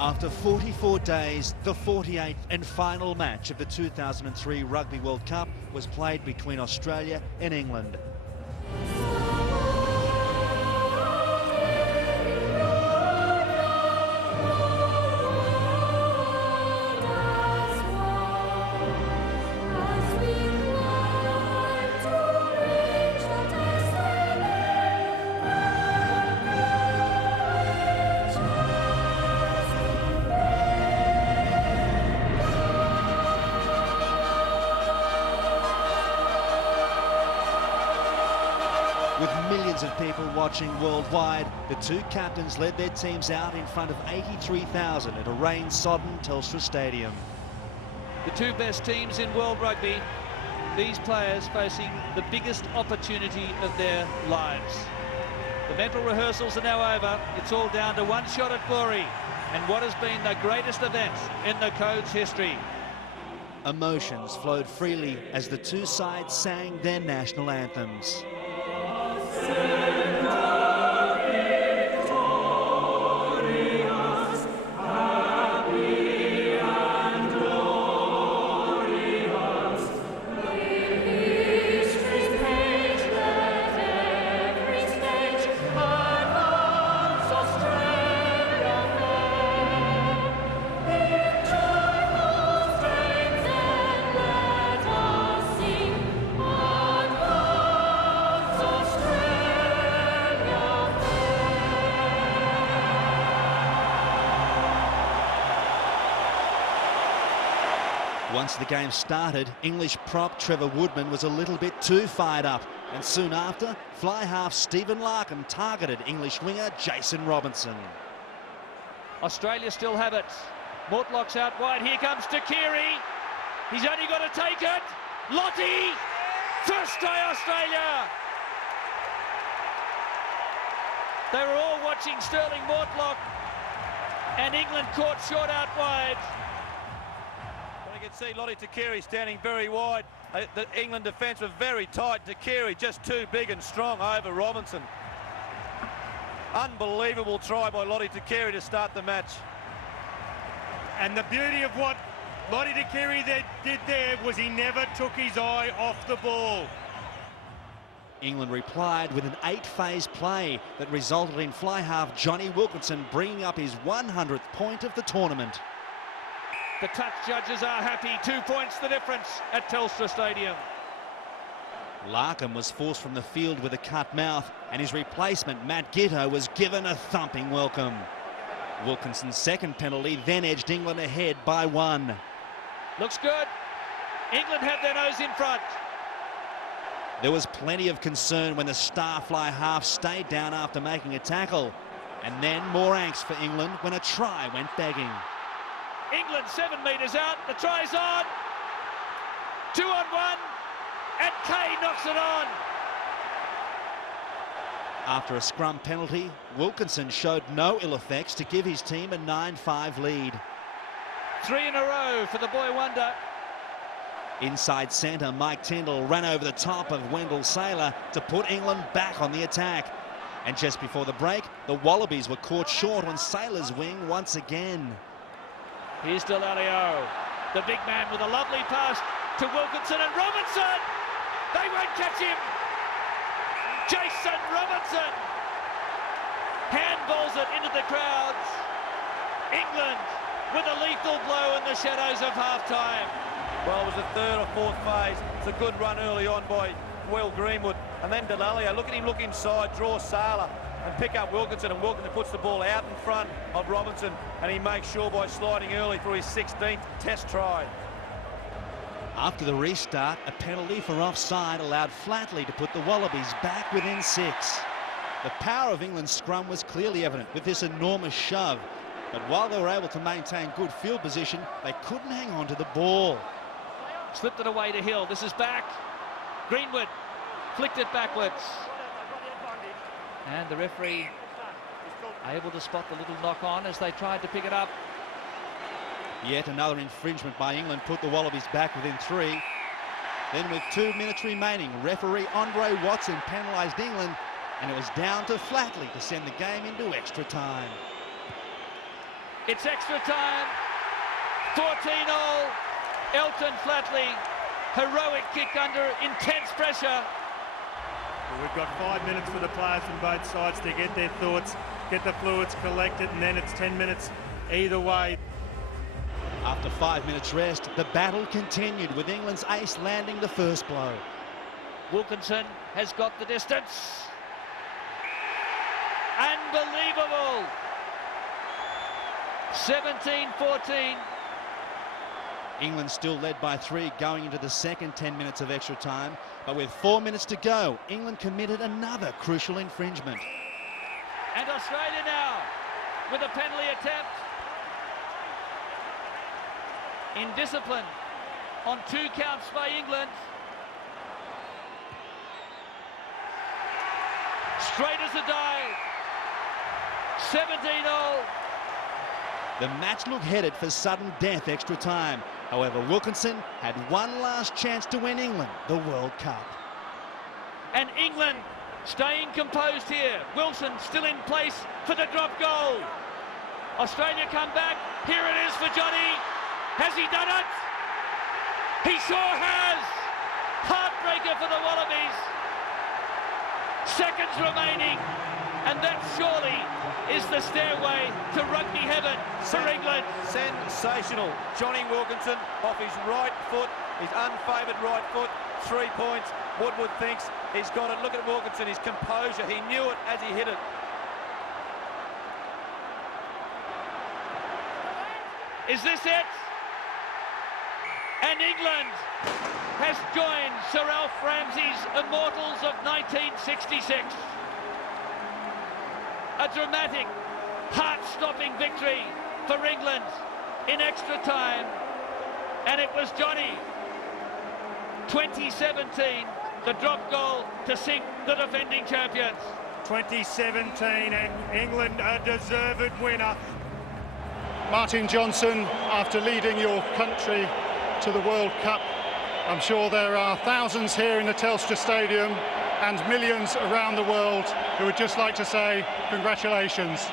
After 44 days, the 48th and final match of the 2003 Rugby World Cup was played between Australia and England. With millions of people watching worldwide, the two captains led their teams out in front of 83,000 at a rain-sodden Telstra Stadium. The two best teams in world rugby, these players facing the biggest opportunity of their lives. The mental rehearsals are now over. It's all down to one shot at glory and what has been the greatest event in the Code's history. Emotions flowed freely as the two sides sang their national anthems. Once the game started, English prop Trevor Woodman was a little bit too fired up, and soon after, fly half Stephen Larkham targeted English winger Jason Robinson. Australia still have it. Mortlock's out wide. Here comes Takiri. He's only got to take it. Lottie! First day Australia! They were all watching Sterling Mortlock, and England caught short out wide. You can see Lottie Takiri standing very wide. The England defence were very tight. Takiri just too big and strong over Robinson. Unbelievable try by Lottie Takiri to start the match. And the beauty of what Lottie Takiri did there was he never took his eye off the ball. England replied with an 8-phase play that resulted in fly half Johnny Wilkinson bringing up his 100th point of the tournament. The touch judges are happy. 2 points the difference at Telstra Stadium. Larkham was forced from the field with a cut mouth, and his replacement, Matt Gitto, was given a thumping welcome. Wilkinson's second penalty then edged England ahead by 1. Looks good. England have their nose in front. There was plenty of concern when the star fly half stayed down after making a tackle. And then more angst for England when a try went begging. England 7 metres out, the try's on. 2 on 1, and Kay knocks it on. After a scrum penalty, Wilkinson showed no ill effects to give his team a 9-5 lead. 3 in a row for the boy wonder. Inside centre, Mike Tyndall ran over the top of Wendell Saylor to put England back on the attack. And just before the break, the Wallabies were caught short on Saylor's wing once again. Here's Delalio, the big man with a lovely pass to Wilkinson and Robinson. They won't catch him. Jason Robinson handballs it into the crowds. England with a lethal blow in the shadows of halftime. Well, it was the third or fourth phase. It's a good run early on by Will Greenwood. And then Delalio, look at him look inside, draw Saylor and pick up Wilkinson, and Wilkinson puts the ball out in front of Robinson, and he makes sure by sliding early through his 16th test try. After the restart, a penalty for offside allowed Flatley to put the Wallabies back within 6. The power of England's scrum was clearly evident with this enormous shove, but while they were able to maintain good field position, they couldn't hang on to the ball. Slipped it away to Hill. This is back. Greenwood flicked it backwards. And the referee able to spot the little knock on as they tried to pick it up. Yet another infringement by England put the Wallabies back within 3. Then with 2 minutes remaining, referee Andre Watson penalised England, and it was down to Flatley to send the game into extra time. It's extra time. 14-all. Elton Flatley. Heroic kick under intense pressure. Well, we've got 5 minutes for the players from both sides to get their thoughts, get the fluids collected, and then it's 10 minutes either way. After 5 minutes rest, the battle continued with England's ace landing the first blow. Wilkinson has got the distance. Unbelievable. 17-14. England still led by 3 going into the second 10 minutes of extra time, but with 4 minutes to go, England committed another crucial infringement. And Australia now with a penalty attempt. In discipline on 2 counts by England. Straight as a die. 17-all. The match looked headed for sudden death extra time. However, Wilkinson had one last chance to win England the World Cup. And England staying composed here. Wilson still in place for the drop goal. Australia come back. Here it is for Johnny. Has he done it? He sure has. Heartbreaker for the Wallabies. Seconds remaining. And that surely is the stairway to rugby heaven for England. Sensational. Johnny Wilkinson off his right foot, his unfavoured right foot, 3 points. Woodward thinks he's got it. Look at Wilkinson, his composure. He knew it as he hit it. Is this it? And England has joined Sir Alf Ramsey's Immortals of 1966. A dramatic, heart-stopping victory for England in extra time. And it was Johnny, 2017, the drop goal to sink the defending champions. 2017, and England a deserved winner. Martin Johnson, after leading your country to the World Cup, I'm sure there are thousands here in the Telstra Stadium and millions around the world who would just like to say congratulations.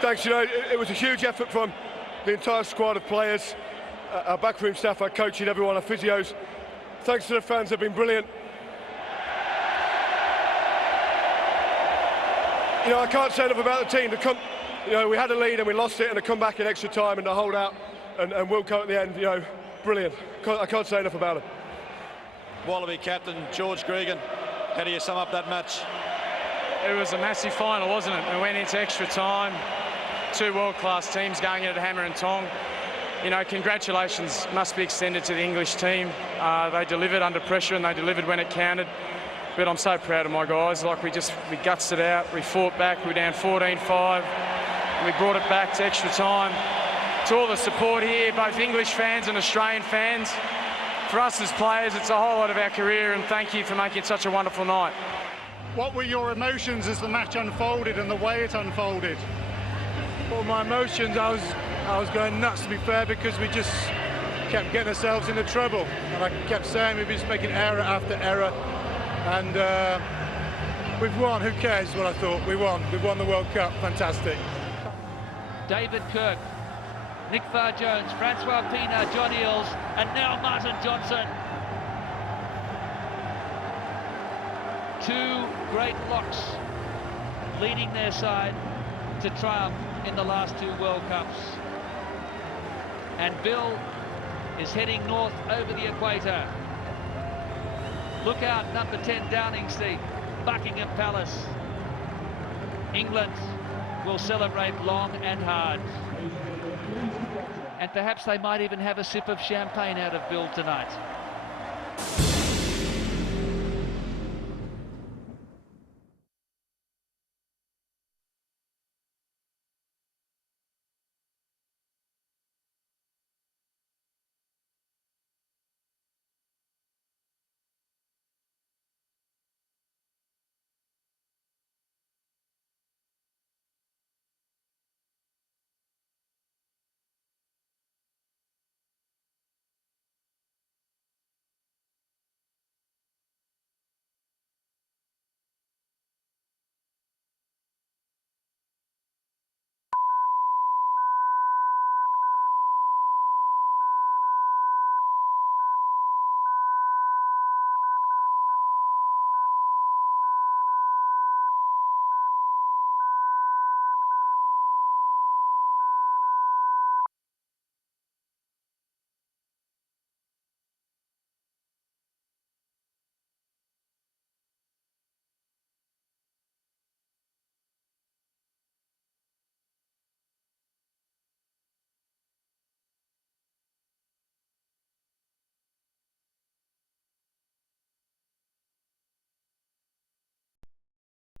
Thanks. You know, it was a huge effort from the entire squad of players, our backroom staff, our coaching, everyone, our physios. Thanks to the fans, they've been brilliant. You know, I can't say enough about the team. You know, we had a lead and we lost it, and to come back in extra time and to hold out and Will come at the end, you know, brilliant. I can't say enough about it. Wallaby captain George Gregan, how do you sum up that match? It was a massive final, wasn't it? We went into extra time. 2 world-class teams going into hammer and tong. You know, congratulations must be extended to the English team. They delivered under pressure and they delivered when it counted. But I'm so proud of my guys. Like, we gutsed it out. We fought back. We were down 14-5. And we brought it back to extra time. To all the support here, both English fans and Australian fans. For us as players, it's a highlight of our career, and thank you for making it such a wonderful night. What were your emotions as the match unfolded and the way it unfolded? Well, my emotions, I was going nuts, to be fair, because we just kept getting ourselves into trouble, and I kept saying we'd be just making error after error, and we've won. Who cares what I thought? We won. We've won the World Cup. Fantastic. David Kirk, Nick Farr-Jones, Francois Pina, John Eales, and now Martin Johnson. 2 great locks leading their side to triumph in the last 2 World Cups. And Bill is heading north over the equator. Look out, number 10 Downing Street, Buckingham Palace. England will celebrate long and hard. And perhaps they might even have a sip of champagne out of Bill tonight.